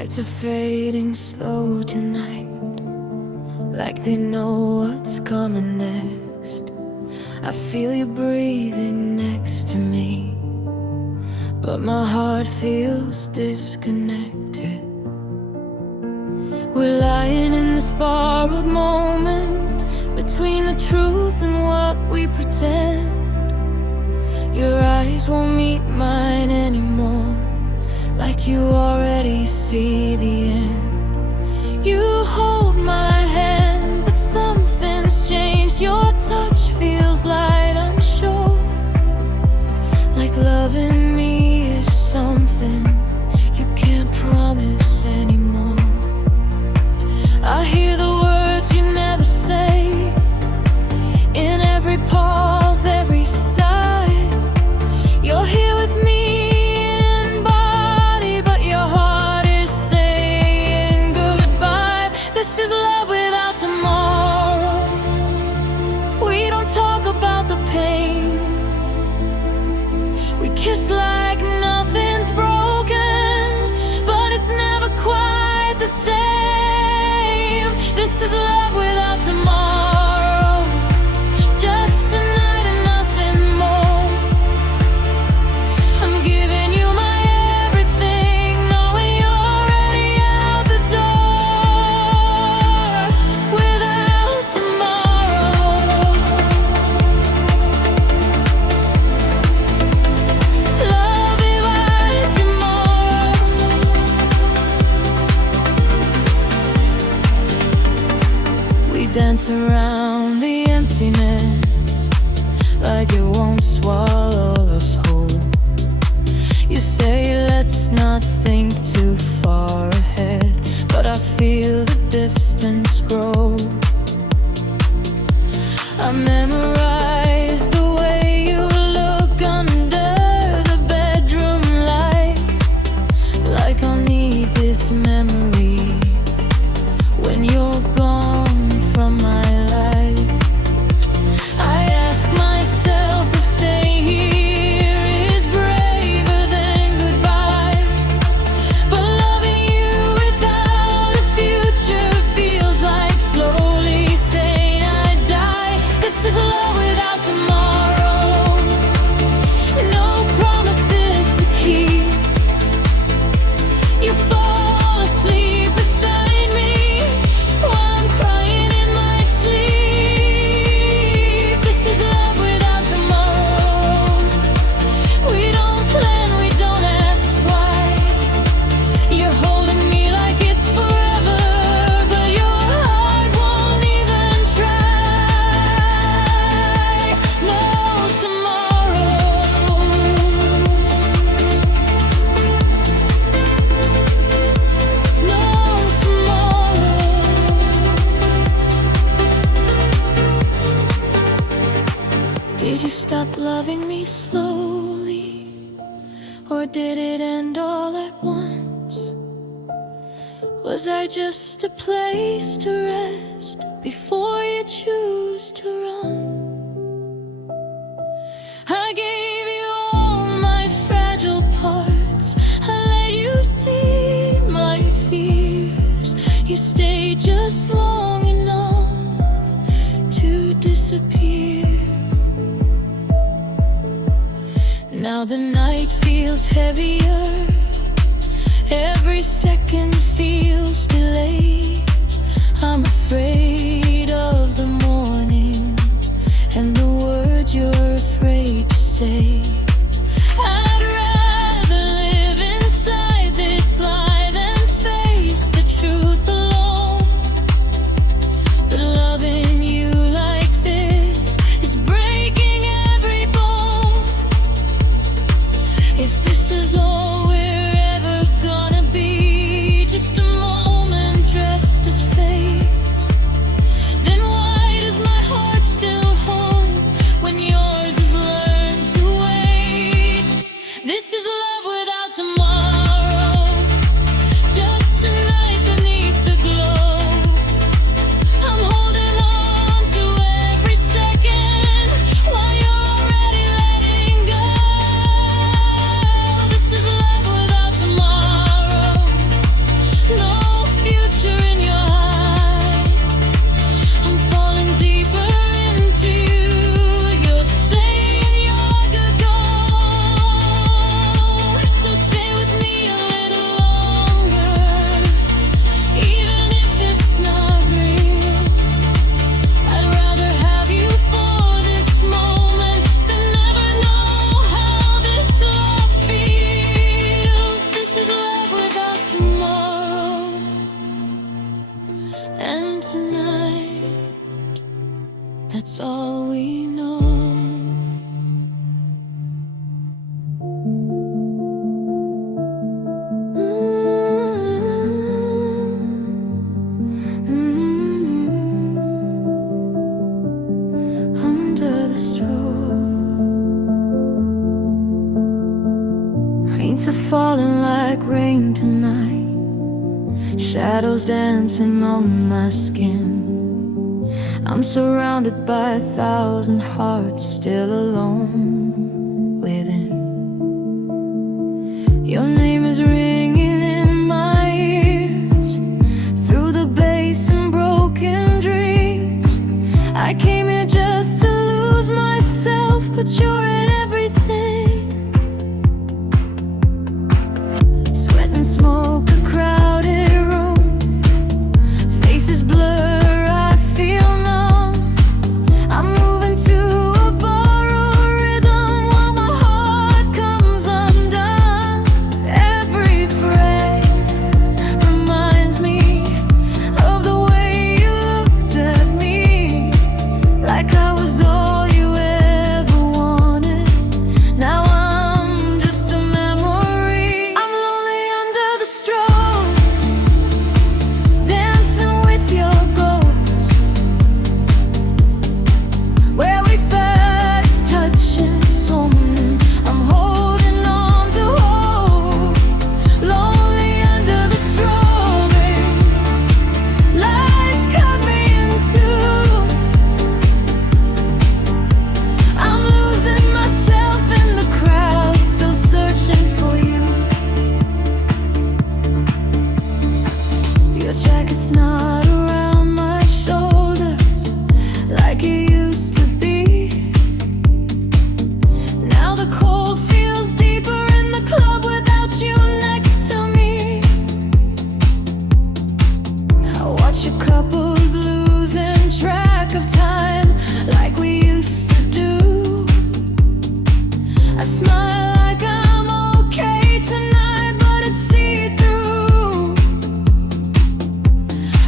Lights are fading slow tonight, like they know what's coming next. I feel you breathing next to me, but my heart feels disconnected. We're lying in this borrowed moment, between the truth and what we pretend. Your eyes won't meet mine anymore, like you already see the end. You hold my hand, but something's changed. Your touch feels light, unsure, like loving me is something you can't promise anymore. I hear the words you never say, in every pause, every sigh. You're here with me in body, but your heart is saying goodbye. This is love without tomorrow. We don't talk about the pain, we kiss like nothing's broken, but it's never quite the same. This is love without tomorrow, just tonight and nothing more. I'm giving you my everything, knowing you're already out the door. Without tomorrow, love without tomorrow. We dance around the emptiness, like it won't swallow us whole. You say let's not think too far ahead, but I feel the distance grow. I memorize the way you look under the bedroom light, like I'll need this memory when you're gone from my life. I ask myself if staying here is braver than goodbye, but loving you without a future feels like slowly saying I die. This is love without tomorrow, no promises to keep. You fall asleep beside me while I'm crying in my sleep. This is love without tomorrow. We don't plan, we don't ask why. You're holding me like it's forever, but your heart won't even try. No tomorrow, no tomorrow. Did you stop loving me slowly, or did it end all at once? Was I just a place to rest before you choose to run? I gave you all my fragile parts, I let you see my fears. You stayed just long enough to disappear. Now the night feels heavier, every second feels delayed. I'm afraid of the morning and the words you're afraid to say. I'd rather live inside this lie than face the truth alone. But loving you like this is breaking every bone. If this is all we're like rain tonight, shadows dancing on my skin. I'm surrounded by 1,000 hearts, still alone within. Your name is ringing in my ears, through the bass and broken dreams. I came here just to lose myself, but you're in everything. Sweat and smoke, a crowded room, faces blur, I feel numb. I'm moving to a borrowed rhythm while my heart comes undone. Every phrase reminds me of the way you looked at me, like I was all you ever wanted. Now I'm just a memory. I'm lonely under the straw, dancing with your ghost. Where we first touching someone, I'm holding on to hope. Lonely under the strawberry lights cut me in two. I'm losing myself in the crowd, still searching for you. Your jacket's not around my shoulders like it used to be. Now the cold feels deeper in the club without you next to me. I watch your couples losing track of time like we used to do. I smile like I'm okay tonight, but it's see-through.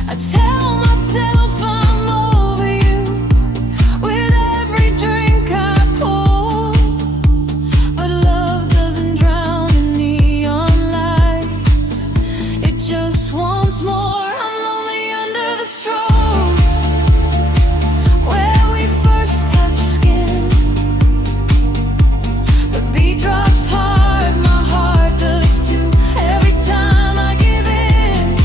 I tell myself I'm over you with every drink I pour, but love doesn't drown in neon lights, it just wants more. I'm lonely under the straw, where we first touched skin. The beat drops hard, my heart does too, every time I give in.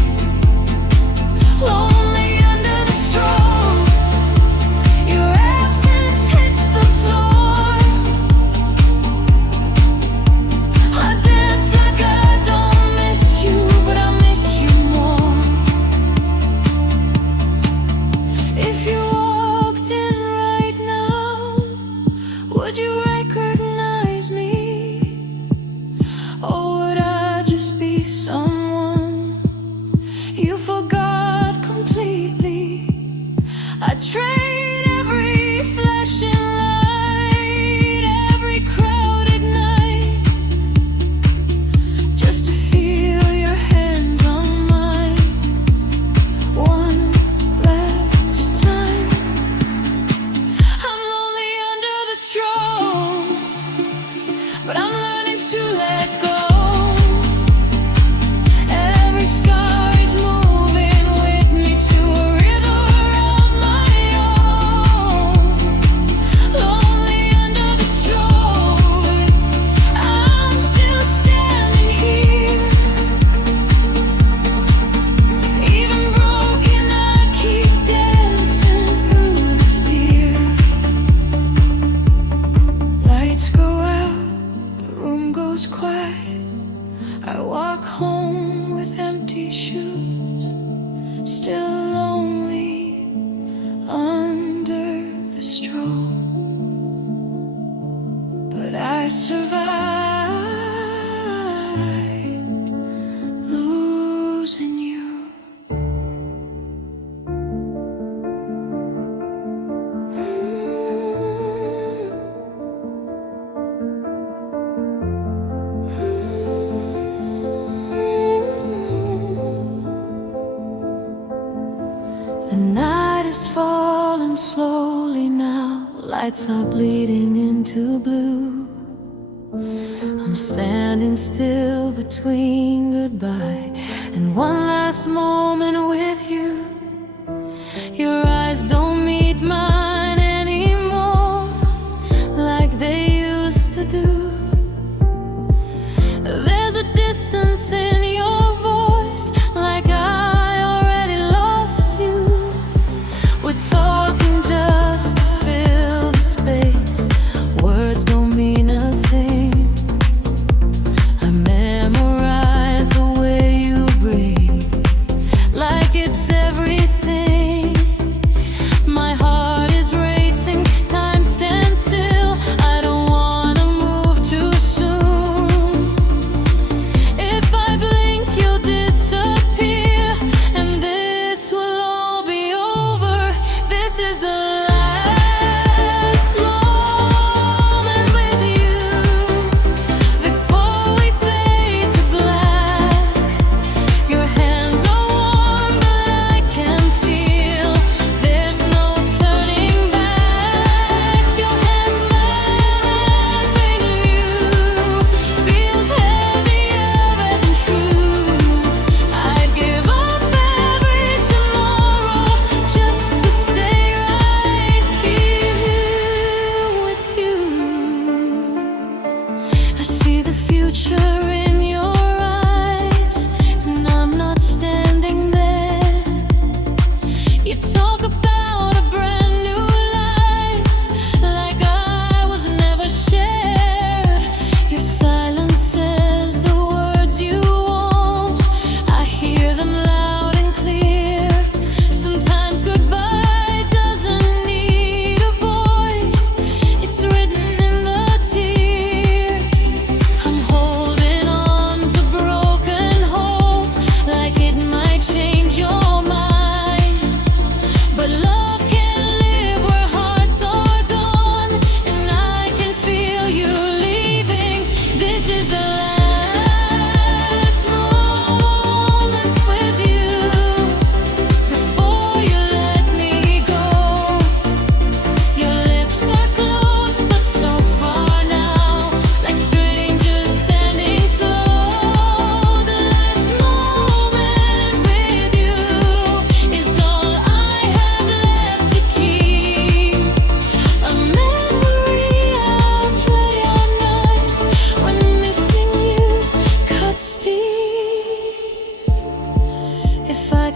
Lonely under the straw, your absence hits the floor. I dance like I don't miss you, but I miss you more. If you walked in right now, would you recognize me? Or would I just be someone you forgot completely? I'd trade every flashing light, every crowded night, just to feel your hands on mine one last time. I'm lonely under the straw, but I'm learning to let go. Every scar is moving with me to a rhythm of my own. Lonely under the straw, I'm still standing here. Even broken, I keep dancing through the fear. Lights go out, the room goes quiet. I walk home with empty shoes, still lonely under the straw. But I survived losing you. The night is falling slowly now, lights are bleeding into blue. I'm standing still between goodbye and one last moment with you. Your eyes don't meet mine anymore like they used to do. There's a distance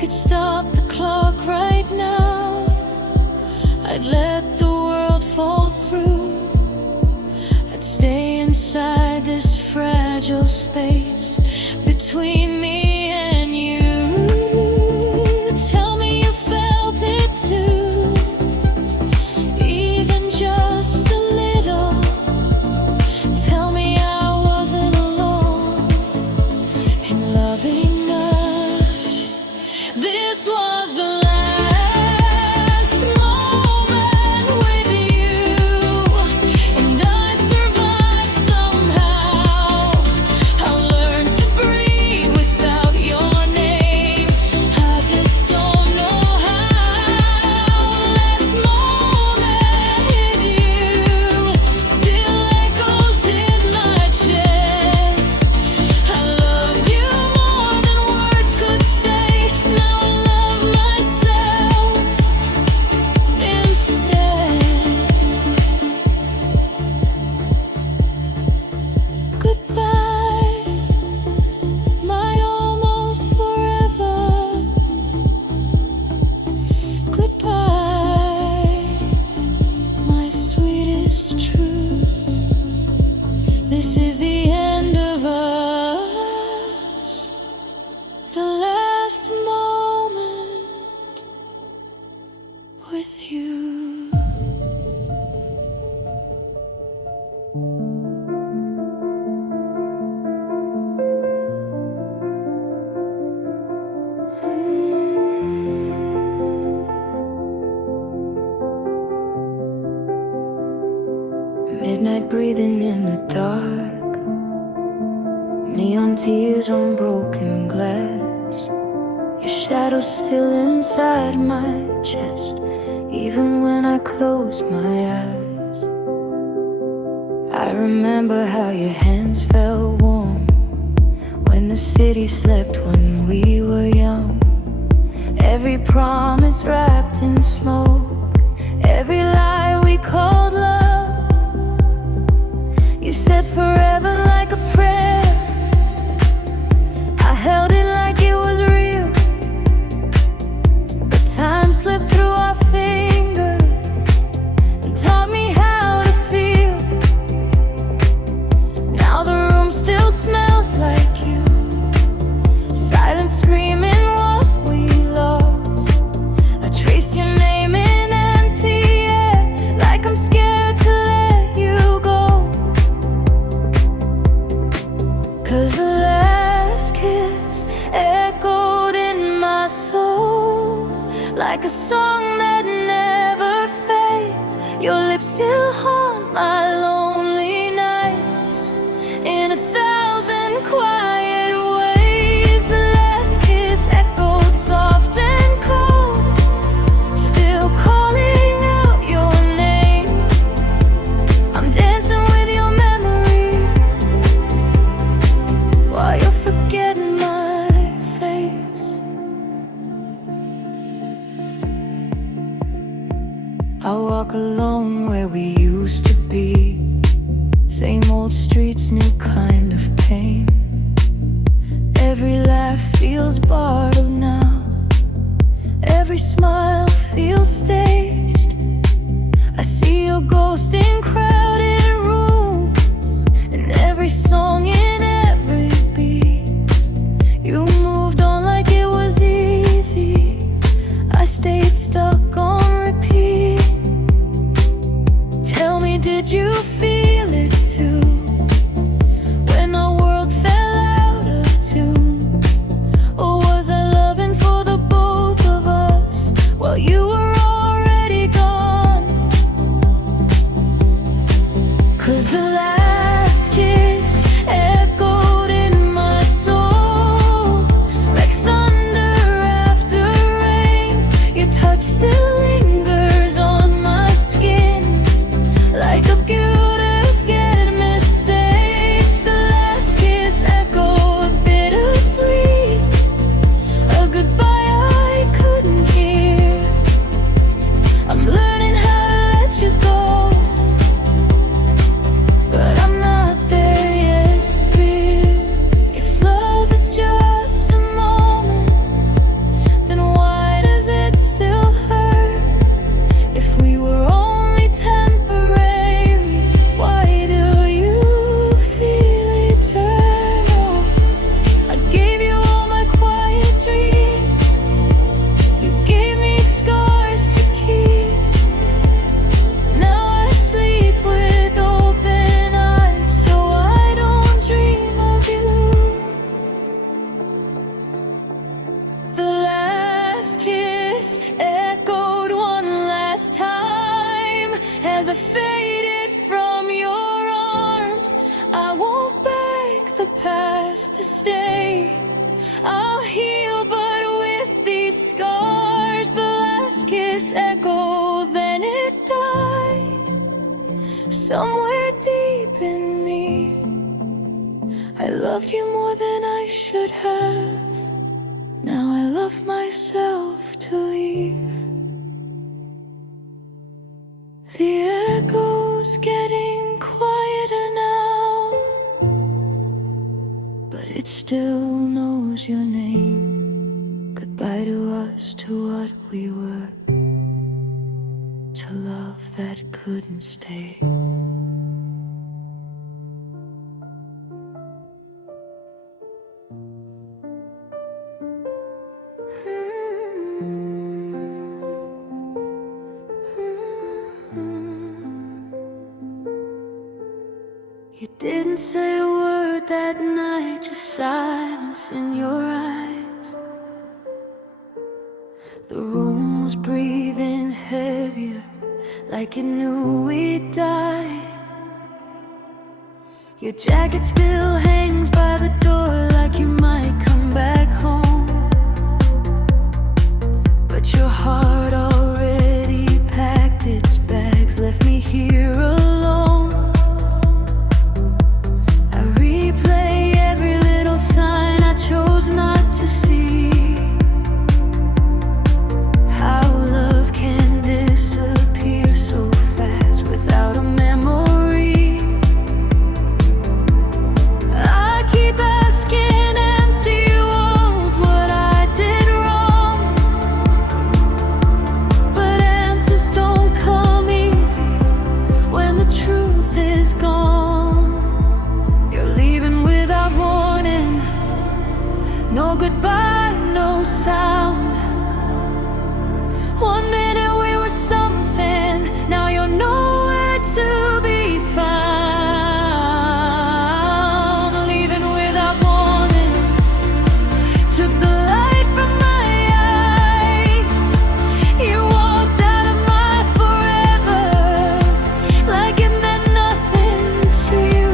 could stop the clock right now, I'd let the world fall through. I'd stay inside this fragile space between me and you. Tell me you felt it too, even just a little. Tell me I wasn't alone in loving us. This was the last moment with you, and I survived somehow. I learned to breathe without your name. I just don't know how. Last moment with you still echoes in my chest. I loved you more than words could say. Now I love myself instead. Goodbye, my almost forever. Goodbye, my sweetest truth. This is the end of us, the last moment with you. Midnight breathing in the dark, neon tears on broken glass. Your shadow's still inside my chest, even when I close my eyes. I remember how your hands felt warm when the city slept when we were young. Every promise wrapped in smoke, every lie we called love. You said forever like a prayer. I held it like it was real, but time slipped through our fingers and taught me how to feel. Now the room still smells like you, silence screaming what we lost. I trace your name in empty air, like I'm scared to let you go. 'Cause the last kiss echoed in my soul like a song that never fades. Your lips still haunt my lonely nights in 1,000 quiet ways. The last kiss echoed soft and cold, still calling out your name. I'm dancing with your memory while you're forgetting my face. I walk alone where we used to be, same old streets, new kind of pain. Every laugh feels borrowed now, every smile feels staged. I see your ghost in crowded rooms, and every song in every beat. You moved on like it was easy, I stayed stuck on repeat. Tell me, did you feel it too, when our world fell out of tune? Or was I loving for the both of us while you were already I faded from your arms. I won't beg the past to stay. I'll heal, but with these scars, the last kiss echoed, then it died. Somewhere deep in me, I loved you more than I should have. Now I love myself to leave. The echo's getting quieter now, but it still knows your name. Goodbye to us, to what we were, to love that couldn't stay. You didn't say a word that night, just silence in your eyes. The room was breathing heavier, like it knew we'd die. Your jacket still hangs by the door, like you might come back home. But your heart already packed its bags, left me here alone. I replay every little sign I chose not to see. How love can disappear so fast without a memory. I keep asking empty walls what I did wrong, but answers don't come easy when the truth is gone. You're leaving without warning, no goodbye, no sound. One minute we were something, now you're nowhere to be found. Leaving without warning, took the light from my eyes. You walked out of my forever, like it meant nothing to you.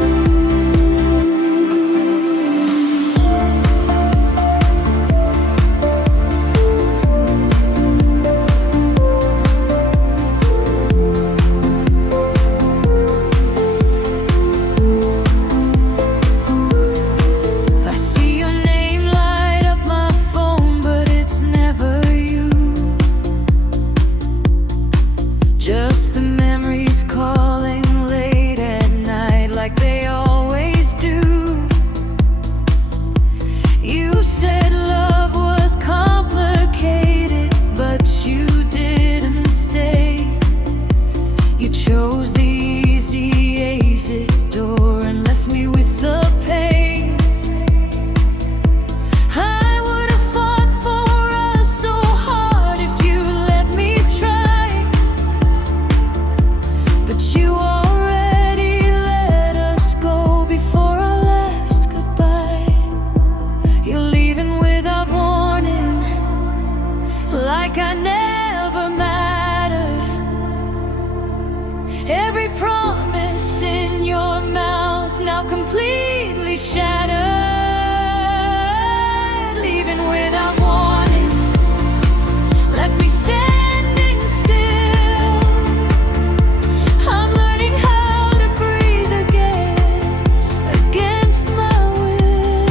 I see your name light up my phone, but it's never you. Just the memories calling late at night, like they always do. You said love was complicated, but you didn't stay. You chose the easy exit door and left me with the pain. I would have fought for us so hard if you let me try, but you already let us go before our last goodbye. You're leaving without warning, like I never mattered. Every promise in your mouth now completely shattered. Leaving without warning, left me standing still. I'm learning how to breathe again, against my will.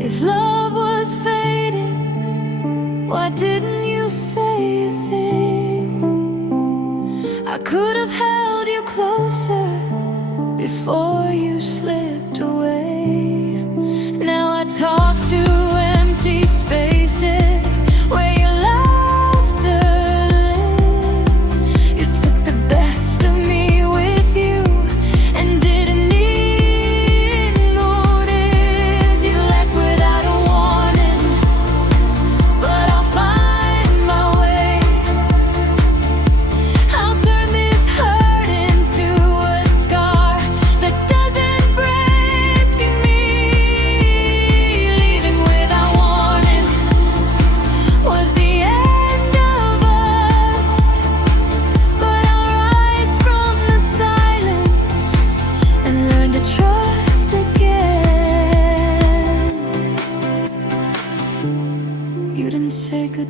If love was fading, why didn't you say a thing? I could have held you closer before you slipped away. Now I talk to empty spaces where your laughter lived. You took the best of me with you and didn't even notice. You left without a warning, but I'll find my way. I'll turn this hurt into a scar that doesn't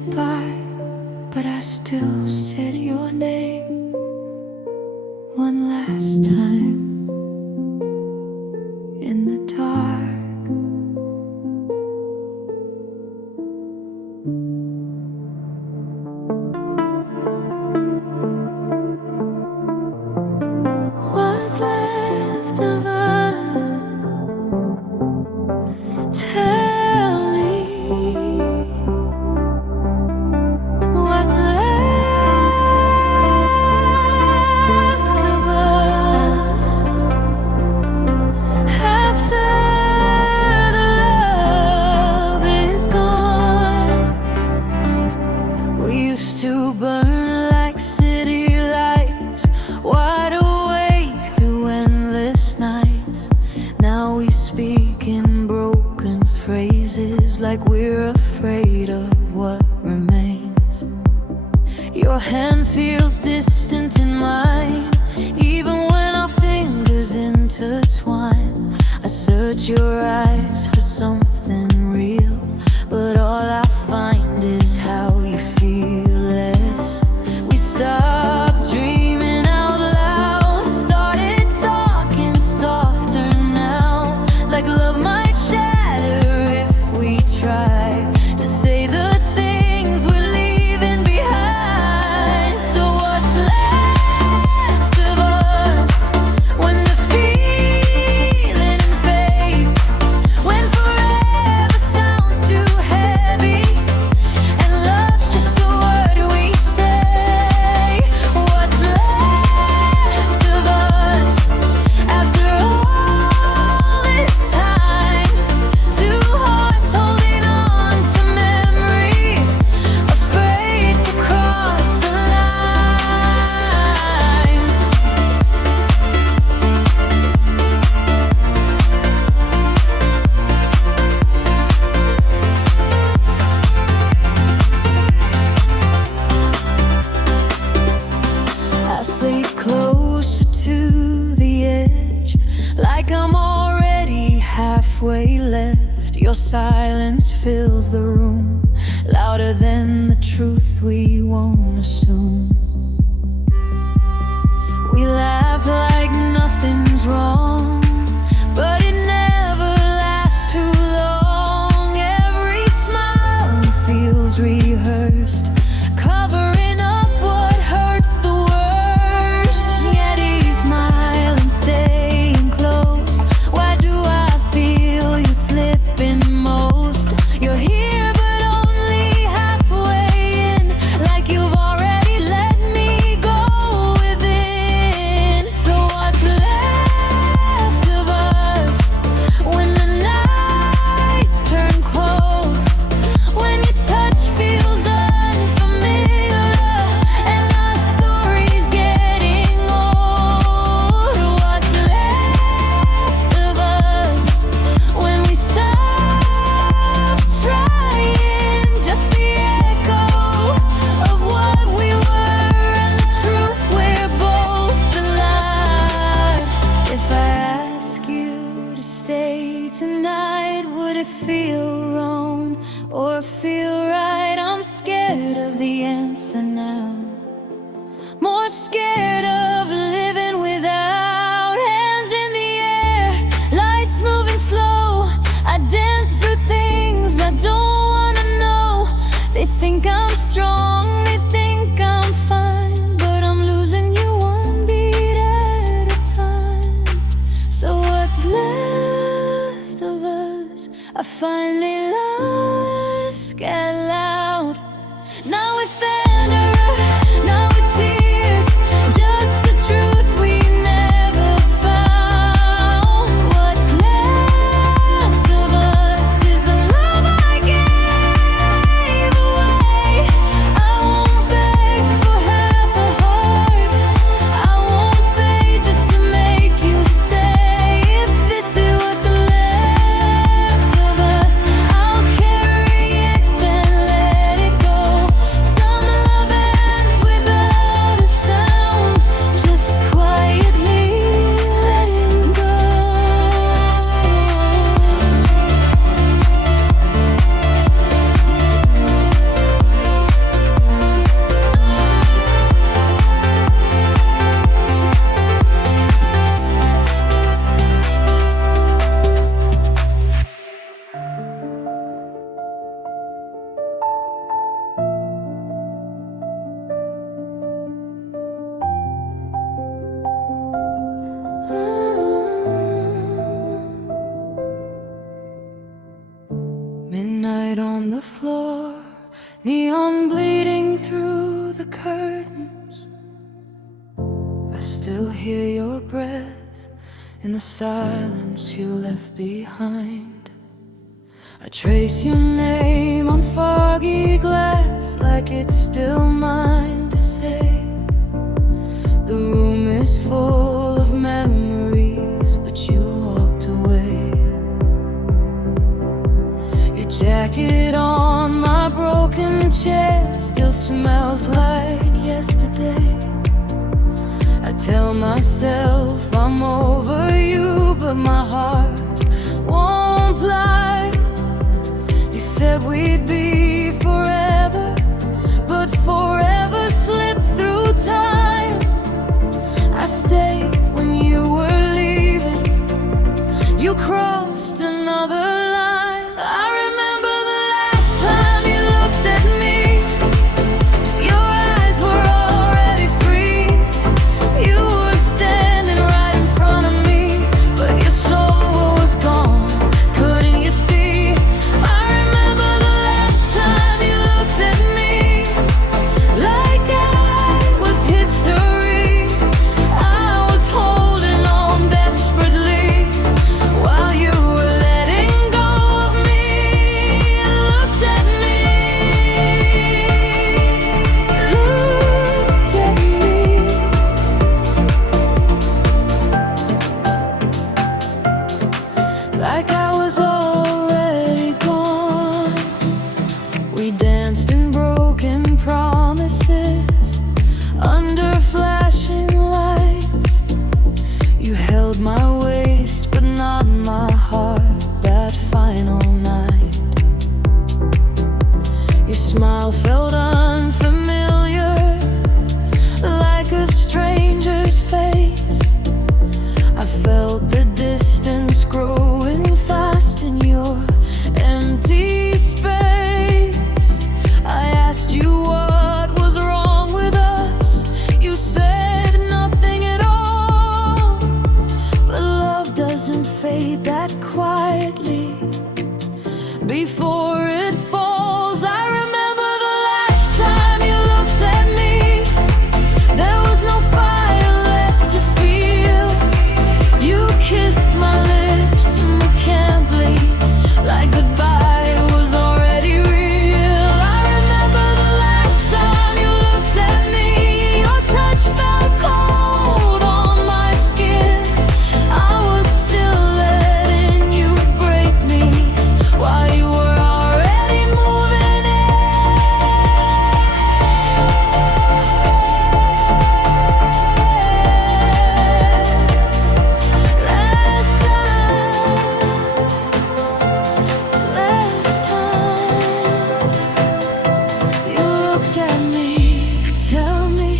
goodbye, but I still said your name one last time in the dark. What's left of us? Tell me what's left of us after the love is gone. We used to burn like city lights, wide awake through endless nights. Now we speak in broken phrases, like we're afraid of what remains. Your hand feels distant in mine, even when our fingers intertwine. I search your eyes for something real, but all I find is how you feel less. We stopped dreaming out loud, started talking softer now, like love might shatter if we try to say the things we're leaving behind. So what's left of us when the feeling fades, when forever sounds too heavy and love's just a word we say? What's left of us after all this time? Two hearts holding on to memories, afraid to cross the line. I sleep closer to the edge, like I'm already halfway left. Your silence fills the room, louder than the truth we won't assume. We laugh like nothing's wrong, but it never lasts too long. Every smile feels rehearsed, covering up what hurts the worst. Yet he smile, I'm staying close. Why do I feel you slipping most? You're here but only halfway in, like you've already let me go within. So what's left of us when the nights turn close, when your touch feels unfamiliar and our story's getting old? What's left of us when we stop trying? Just the echo of what we were and the truth we're both alive. If I ask you to stay tonight, would it feel wrong or feel right? I'm scared of the answer now, more scared of living without. Hands in the air, lights moving slow. I dance through things I don't wanna know. They think I'm strong, they think I'm fine, but I'm losing you one beat at a time. So what's left of us? I finally lost out loud. Now with thunder, now with tears, just the truth we never found. What's left of us is the love I gave away. I won't beg for half a heart, I won't fade just to make you stay. If this is what's left of us, I'll carry it then Moonlight on the floor, neon bleeding through the curtains. I still hear your breath in the silence you left behind. I trace your name on foggy glass like it's still mine to say. The room is full of memories, but you walked away. Your jacket on my broken chair still smells like yesterday. I tell myself I'm over you, but my heart won't lie. You said we'd be forever, but forever slipped through time. I stayed when you were leaving. You crossed another line. I remember the last time you looked at me. Your eyes were already free. You were standing right in front of me, but your soul was gone. Couldn't you see? I remember the last time you looked at me like I was history. I was holding on desperately while you were letting go of me. You looked at me, looked at me, like I was already gone. We danced in broken promises under flashing lights. You held my waist, but not my heart that final night. Your smile felt unfamiliar, like a stranger's face. I felt the distance growing fast in your empty space. I asked you what was wrong with us. You said nothing at all. But love doesn't fade that quietly before it falls. I remember the last time you looked at me. There was no fire left to feel. You kissed my lips mechanically, like goodbye was already real. I remember the last time you looked at me. Your touch felt cold on my skin. I was still letting you break me while you were already moving in. Last time you looked at me. Tell me,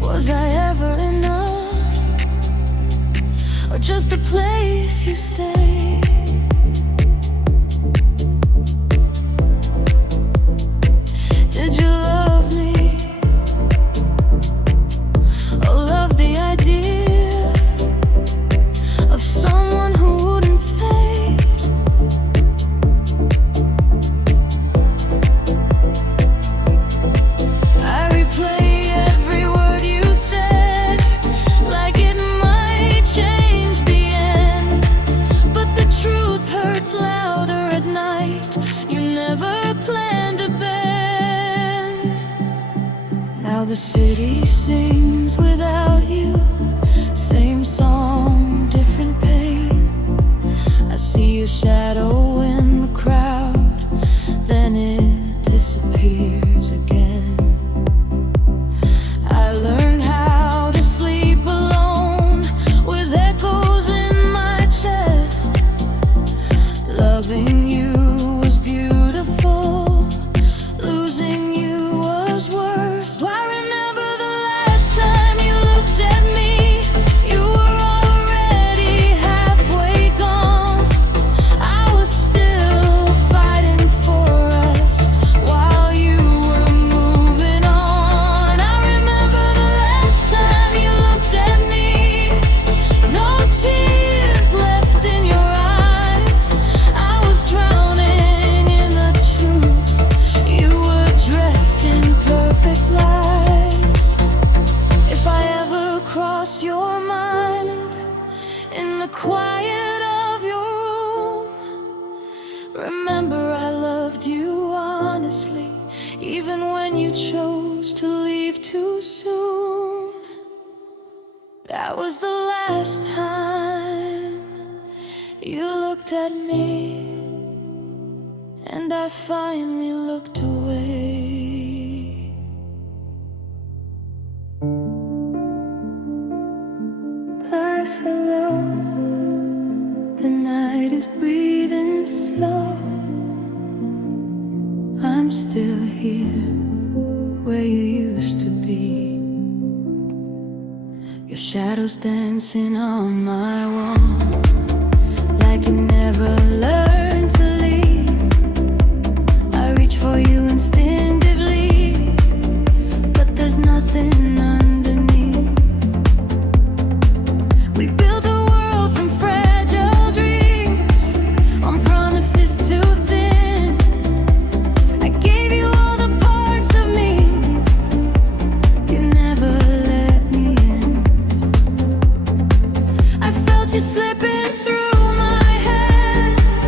was I ever enough, or just a place you stay? Did you love me, or love the idea of someone who wouldn't fade? I replay every word you said, like it might change the end. But the truth hurts louder at night. You never planned to bend. Now the city sings without you. Same song, different pain. I see your shadow in the crowd, then it disappears again. I learned how to sleep alone with echoes in my chest. Loving you was beautiful, losing you was worst. I remember the last time you looked at me. You were already halfway gone. I was still fighting for us while you were moving on. I remember the last time you looked at me. No tears left in your eyes. I was Remember, I loved you honestly, even when you chose to leave too soon. That was the last time you looked at me, and I finally looked away. Pass along, the night is breathing slow. I'm still here, where you used to be. Your shadow's dancing on my wall, like you never learned to leave. I reach for you instinctively, but there's nothing underneath. We built a world from fragile dreams, on promises too thin. I gave you all the parts of me, you never let me in. I felt you slipping through my hands,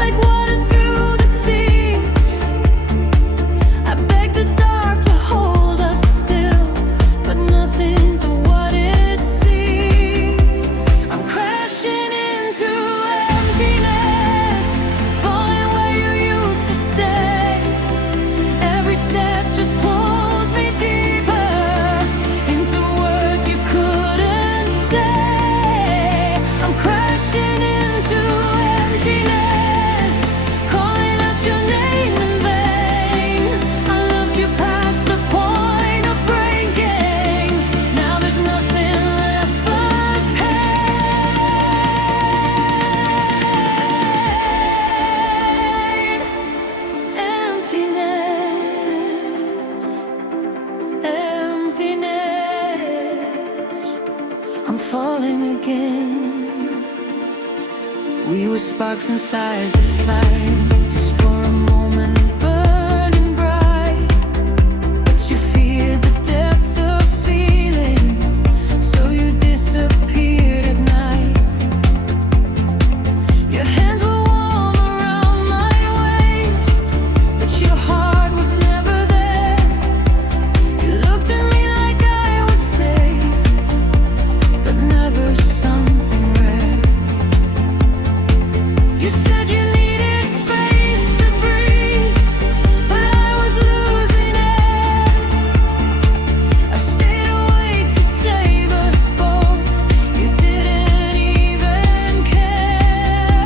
like water through the seams. I begged the dark to hold us still, but nothing's what it seems. I'm crashing into emptiness, falling where you used to stay. Every step just pulls me deeper into words you couldn't say. I'm crashing into emptiness, calling out your name in vain. I loved you past the point of breaking. Now there's nothing left but pain. Emptiness, I'm falling again. We were sparks inside the slice, for a moment burning bright. But you feared the depth of feeling, so you disappeared at night. Your hands were warm around my waist, but your heart was never there. You looked at me like I was safe, but never something rare. You said you needed space to breathe, but I was losing air. I stayed awake to save us both, you didn't even care.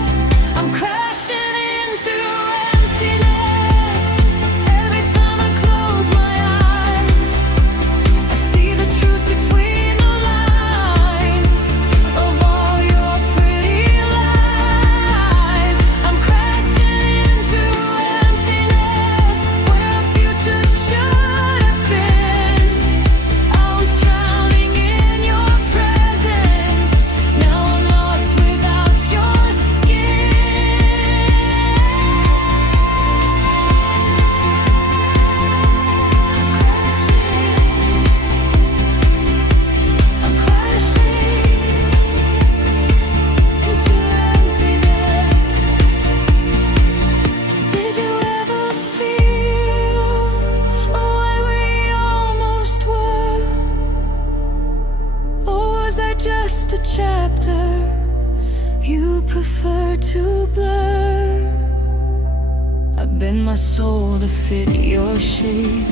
I'm crashing into emptiness, every time I close my eyes. I see the truth between the lines of all your pretty lies. I'm crashing into emptiness, where our future should have been. I was drowning in your presence, now I'm lost without your skin. I'm crashing into emptiness. Did you ever feel the way we almost were? Or was I just a chapter you prefer to blur? I bend my soul to fit your shape,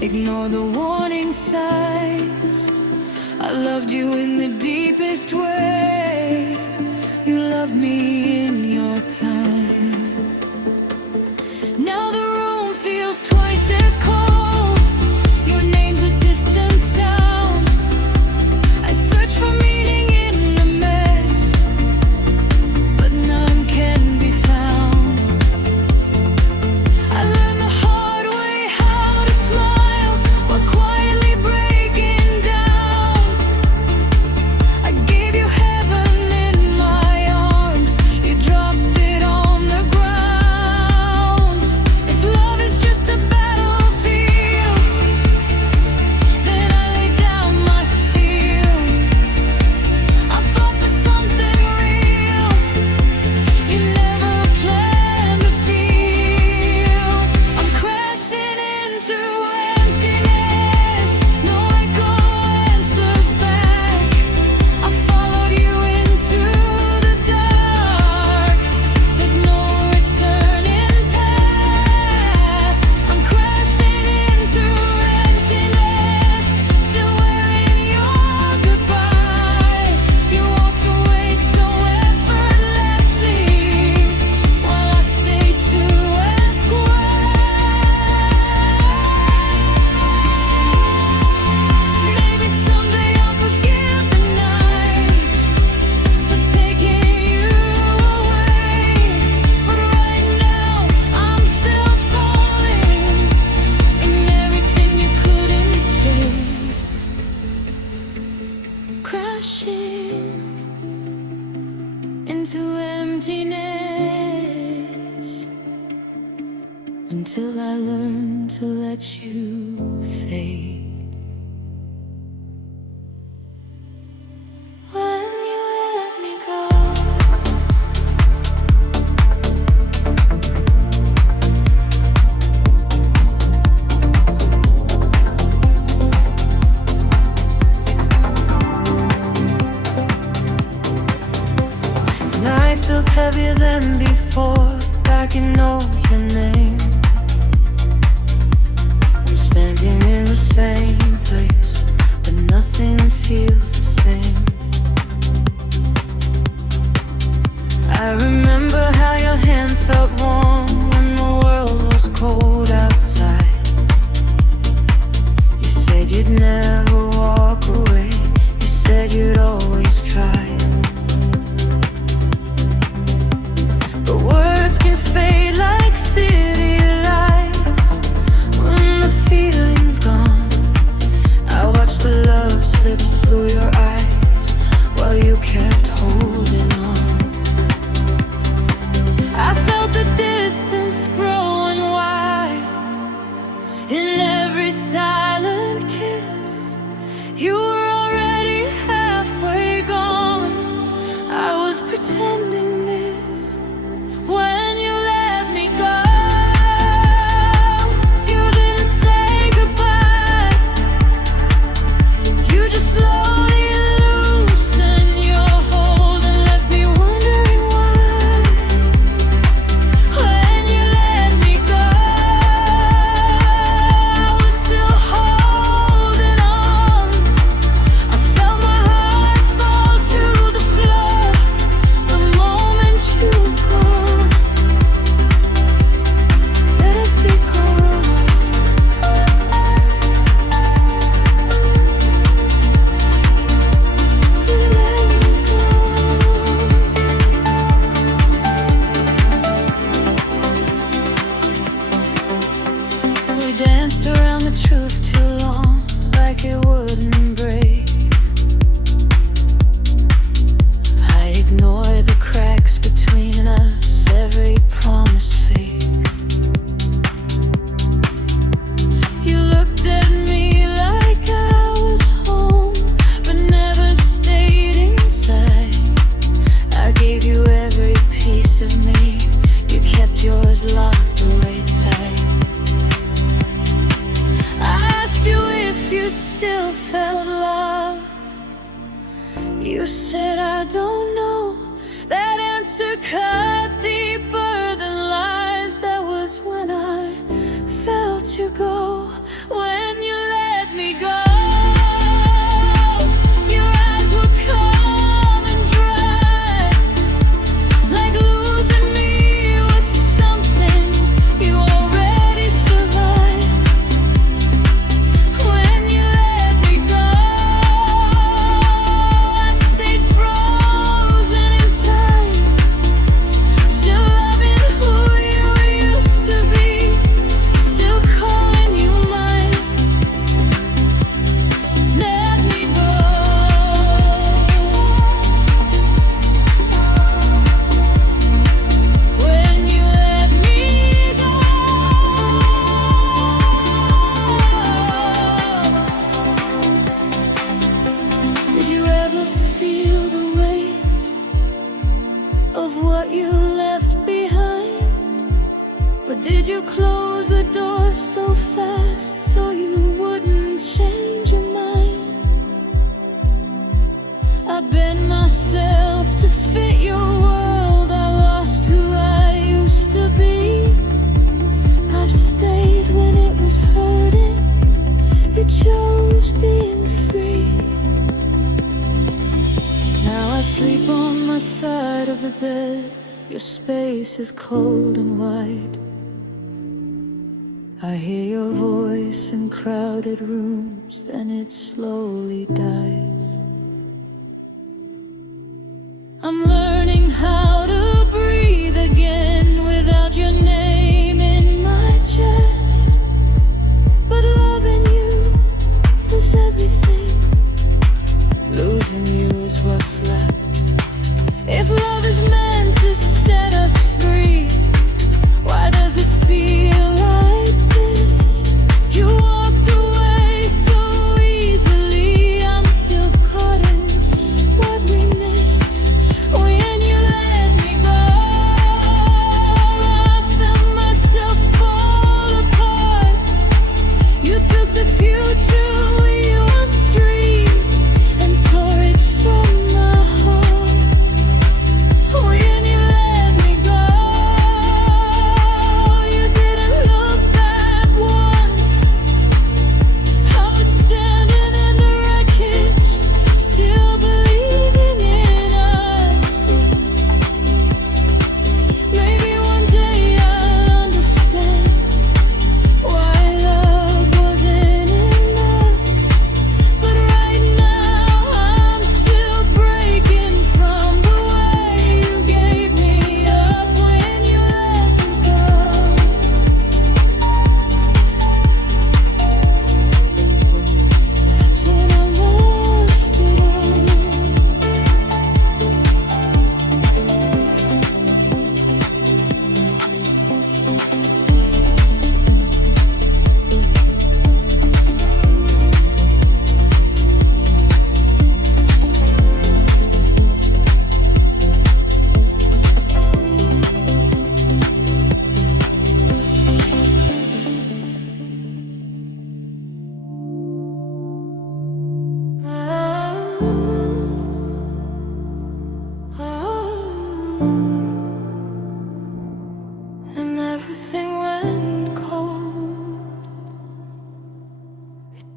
ignore the warning signs. I loved you in the deepest way, you loved me in your time. Now the room feels twice as cold, your name's a distant sound. I search for meaning in the mess, but none can be found. I learned the hard way how to smile while quietly breaking down. I gave you heaven in my arms, you dropped until I learn to let you fade. When you let me go, the night feels heavier than before. I can know your name. I'm standing in the same place, but nothing feels the same. I remember how your hands felt warm when the world was cold outside. You said you'd never walk away. You said you'd always try. But words can fade like city lights when the feeling's gone. I watched the love slip through your eyes while you kept holding on. I felt the distance growing wide in every silent kiss. You were already halfway gone. I was pretending this. When you let me go, you didn't say goodbye. You just slowly loosened your hold and left me wondering why. When you let me go, I was still holding on. I felt my heart fall to the floor the moment you go. Let me go. We danced around the truth too long, like it wouldn't break. I ignored the cracks between us, every promise fake. You looked at me like I was home, but never stayed inside. I gave you every piece of me, you kept yours locked away tight. I asked you if you still felt love. You said I don't know. That answer cut deeper than lies. That was when I felt you go. When you let me go, your eyes were calm and dry, like losing me was something you already survived. When you let me go, I stayed frozen in time, still loving who you used to be, still calling you mine. Let me go. When you let me go, did you ever feel the weight of what you left behind? But did you close the door so fast so you wouldn't change your mind? I bent myself to fit your world. I lost who I used to be. I've stayed when it was hurting. You chose being free. Now I sleep on my side of the bed. Your space is cold and wide. I hear your voice in crowded rooms, then it slowly dies. I'm learning how to breathe again without your name in my chest. But loving you is everything. Losing you is what's left. If love is meant to set us free, why does it feel like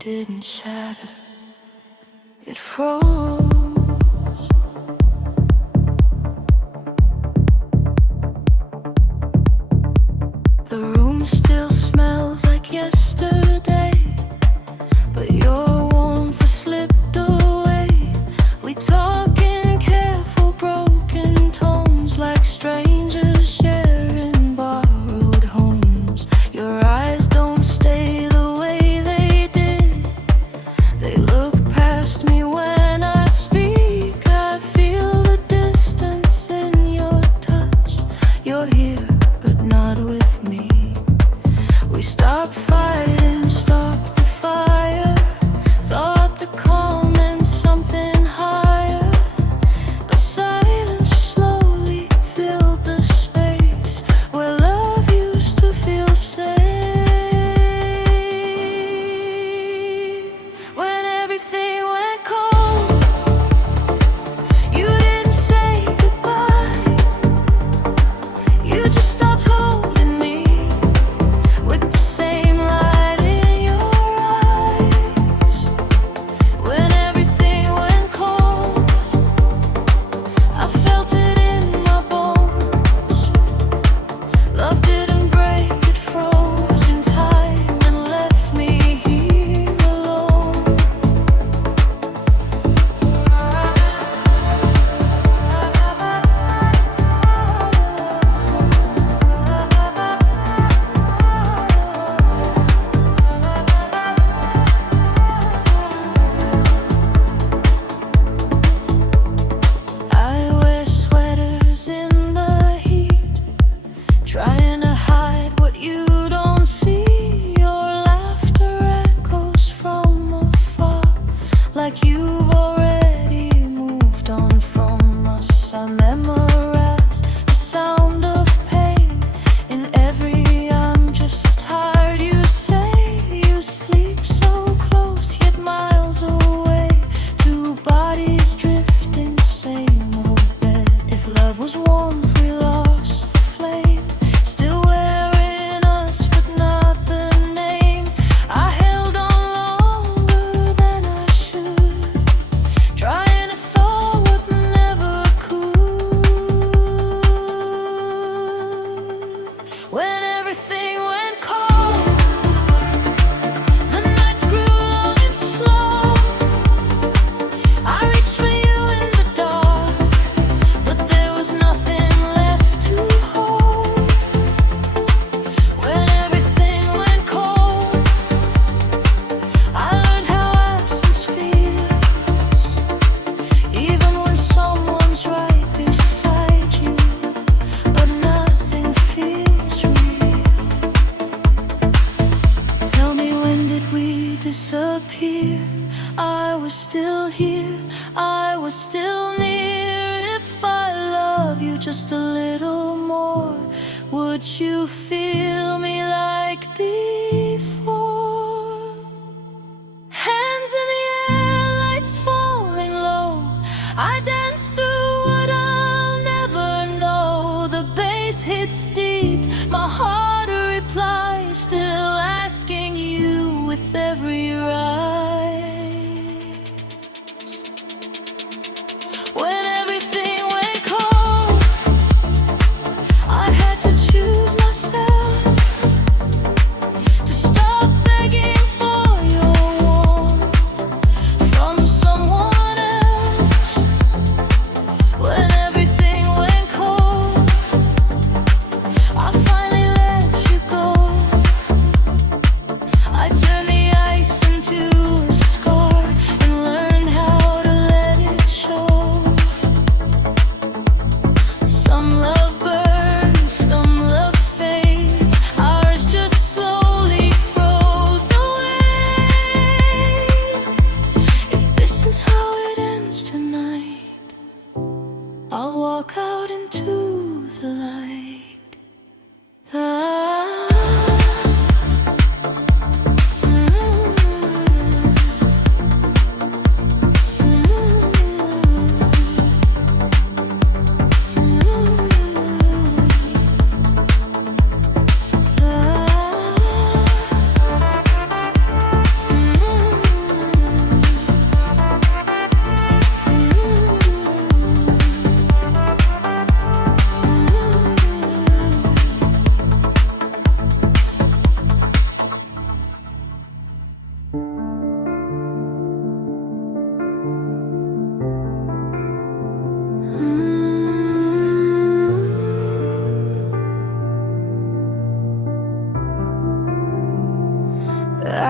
didn't shatter, it froze. The room still smells like yesterday, but your warmth has slipped away. We talk in careful broken tones, like strangers sharing borrowed homes. Your eyes don't stay the way they did. They look past me when I speak. I feel the distance in your touch. You're here, but not with me. We stopped fighting, stopped the fire. Thought the calm meant something higher, but silence slowly filled the space where love used to feel safe. When everything went cold, you didn't say goodbye. You just stopped holding me with the same light in your eyes. When everything went cold, I felt it in my bones. Love didn't break, it froze in time and left me here alone. I wear sweaters in the heat, trying to hide what you don't see. Your laughter echoes from afar, like you've already moved on from us. I memorize the sound of pain in every "I'm just tired" you say. You sleep so close, yet miles away. Two bodies drifting, same old bed. If love was warmth, we lost the flame. Still wearing us, but not the name. I held on longer than I should, trying to thaw what never could. When everything went cold, the nights grew long and slow. I reached for you in the dark, but there was nothing left to hold. When everything went cold, I learned how absence feels, even when someone's right beside you, but nothing feels real. Tell me, when did we disappear? I was still here, I was still near. If I love you just a little more, would you feel me like before? Hands in the air, lights falling low. I dance through what I'll never know. The bass hits deep, my heart a reply, still asking you with every rise. When everything went cold, I had to choose myself, to stop begging for your warmth from someone else. When everything went cold, I finally let you go. I turned the ice into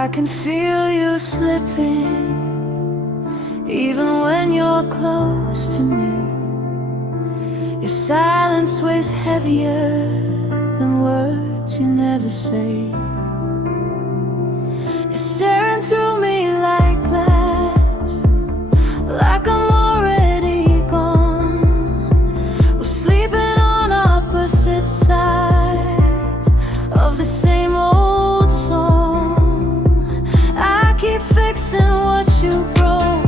I can feel you slipping, even when you're close to me. Your silence weighs heavier than words you never say. You're staring through me like glass, like I'm already gone. We're sleeping on opposite sides of the same old song. I keep fixing what you broke,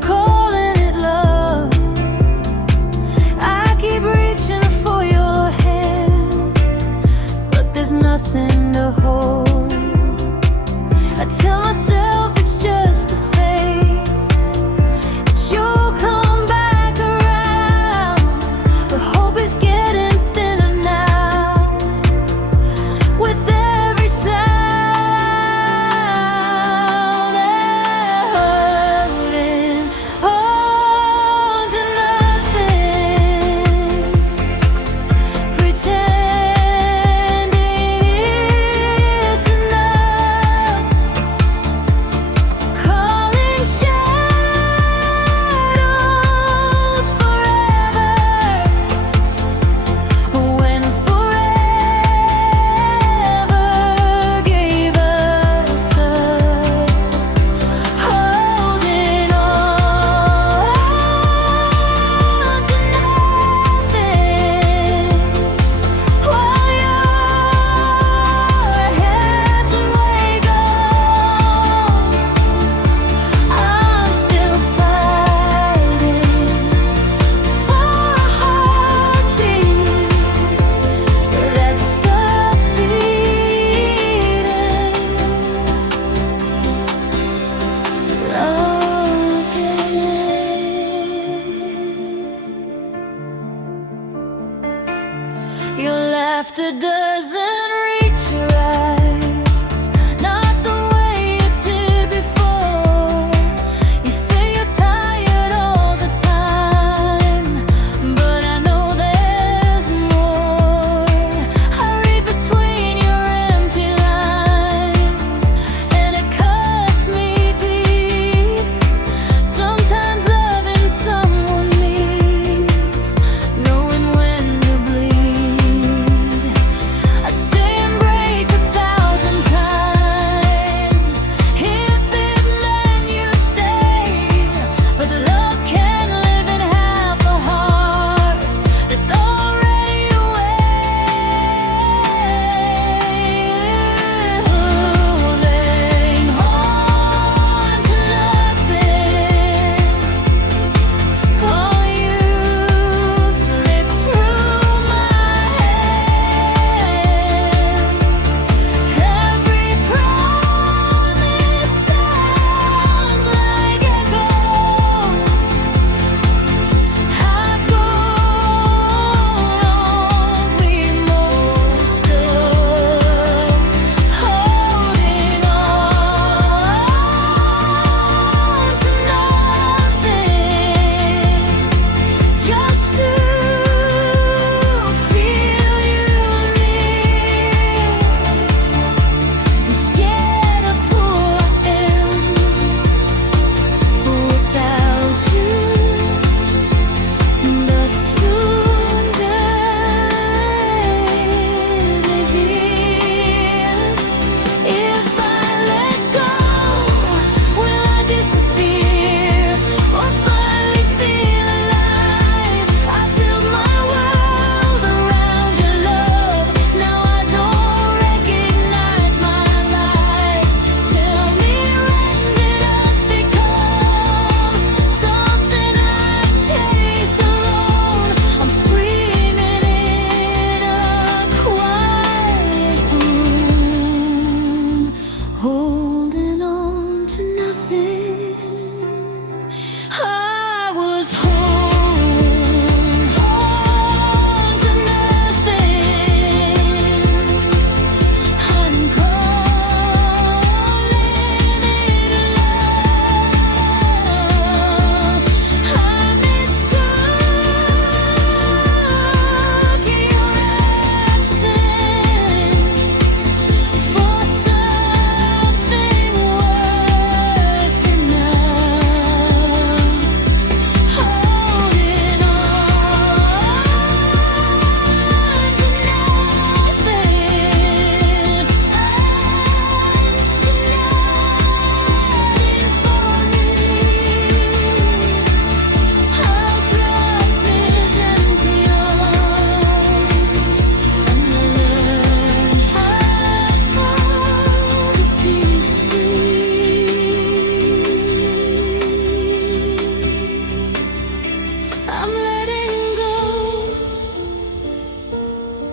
calling it love. I keep reaching for your hand, but there's nothing to hold. I tell myself it's just a phase, that you'll come back around, but hope is getting thinner now with every sound. And holding on to nothing, pretending it's enough, calling shadows forever, when forever gave us up. Holding on to nothing while your head's way gone. I'm still fighting for a heartbeat that's stop beating again. Your laughter doesn't reach your eyes, not the way it did before. You say you're tired all the time, but I know there's more. I read between your empty lines, and it cuts me deep. Sometimes loving someone means knowing when to bleed. I'd stay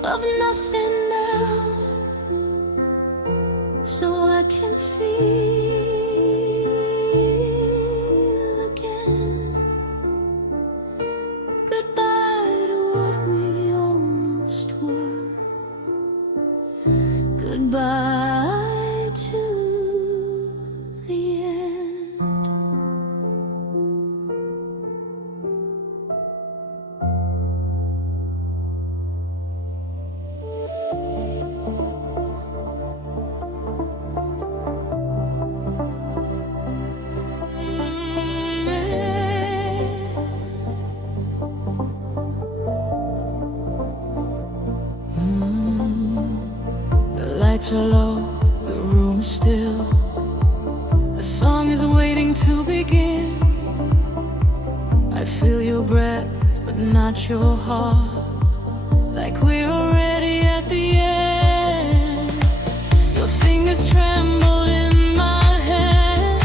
of nothing else, so I can feel again. Goodbye to what we almost were. Goodbye to the end. The lights are low, the room is still. The song is waiting to begin. I feel your breath, but not your heart. Like we're already at the end. Your fingers trembled in my hand,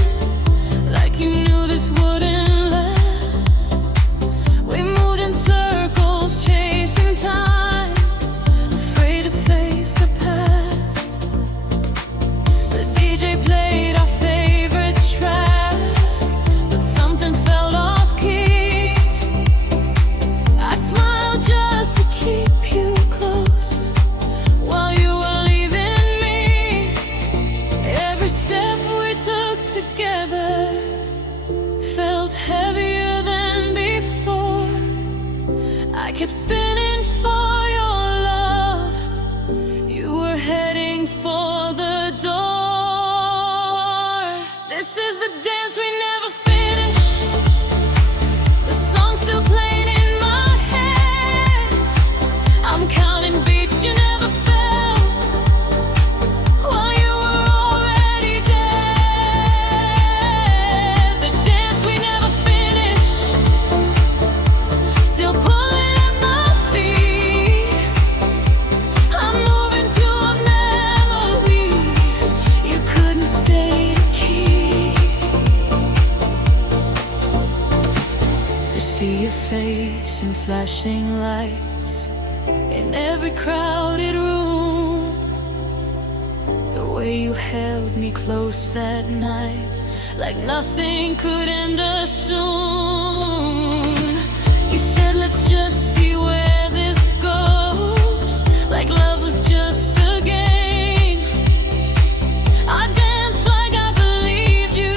like you knew this wouldn't last. We moved in circles, chasing time, afraid to face the past. The DJ played our favorite track, but something fell off key. I smiled just to keep you close while you were leaving me. Every step we took together felt heavier than before. I kept spinning for your love. You were heading for the door. This is the dance we never finished. The song's still playing in my head. I'm counting beats you never felt while you were already dead. The dance we never finished, still pulling at my feet. I'm moving to a melody you couldn't stay to keep. I see your face in flashing lights in every crowded room. The way you held me close that night, like nothing could end us soon. You said let's just see where this goes, like love was just a game. I danced like I believed you.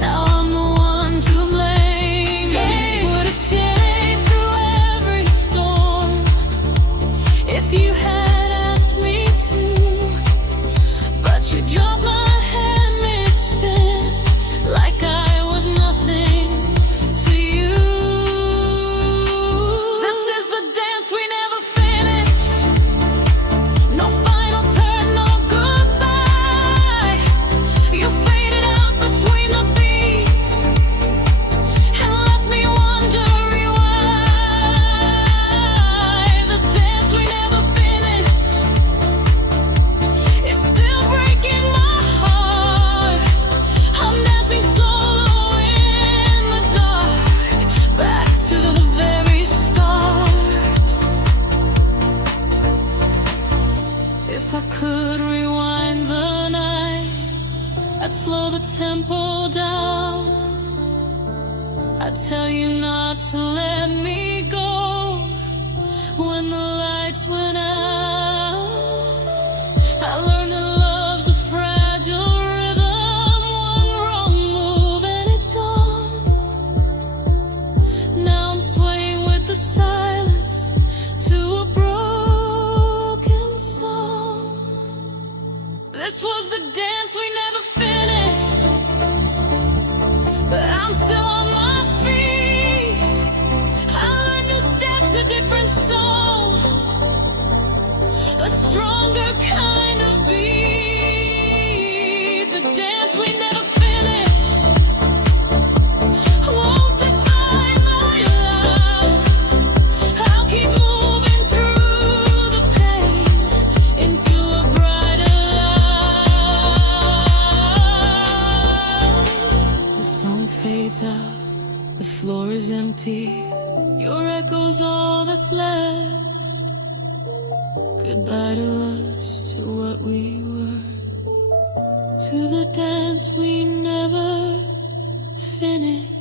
Now I'm the one to blame. You would have stayed through every storm if you had asked me to, but you dropped my hand mid-spin like I was nothing to you. This is the dance we never finished. No final turn, no goodbye. You faded out between the beats and left me wondering why. The dance we never finished is still breaking my heart. I'm dancing solo in the dark, back to the very start. If I could rewind the night, I'd slow the tempo down. I'd tell you not to let me go when the lights went out. I learned that love's a fragile rhythm, one wrong move and it's gone. Now I'm swaying with the silence to a broken song. This was the dance we never finished, but I'm still on my feet. I learned new steps, a different song, a stronger kind of beat. The dance we never finished won't define my love. I'll keep moving through the pain into a brighter light. The song fades out, the floor is empty. Your echo's all that's left. Goodbye to us, to what we were, to the dance we never finished.